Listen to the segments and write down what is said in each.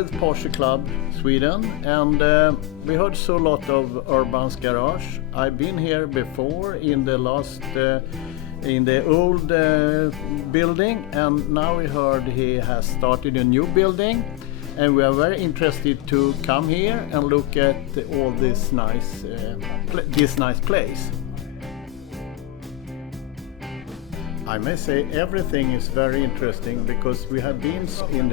with Porsche Club Sweden, and we heard so lot of Urban's garage. I've been here before in the old building, and now we heard he has started a new building, and we are very interested to come here and look at all this nice place. I may say everything is very interesting because we have been in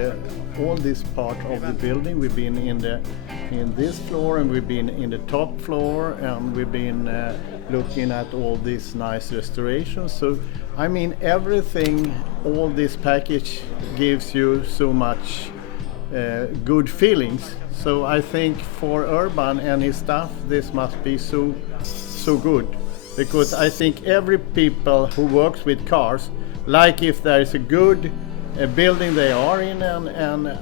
all this part of the building. We've been in this floor, and we've been in the top floor, and we've been looking at all these nice restorations. So I mean, everything, all this package gives you so much good feelings. So I think for Urban and his staff, this must be so good. Because I think every people who works with cars, like if there is a good building they are in, and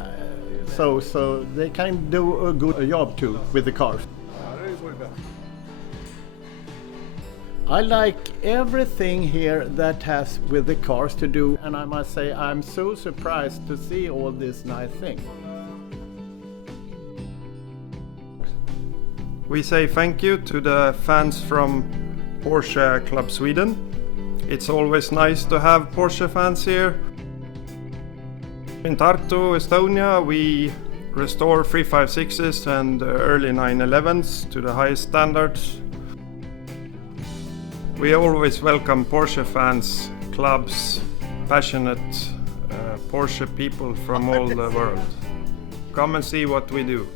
so they can do a good job too with the cars. I like everything here that has with the cars to do, and I must say I'm so surprised to see all this nice thing. We say thank you to the fans from Porsche Club Sweden. It's always nice to have Porsche fans here. In Tartu, Estonia, we restore 356s and early 911s to the highest standards. We always welcome Porsche fans, clubs, passionate Porsche people from all the world. Come and see what we do.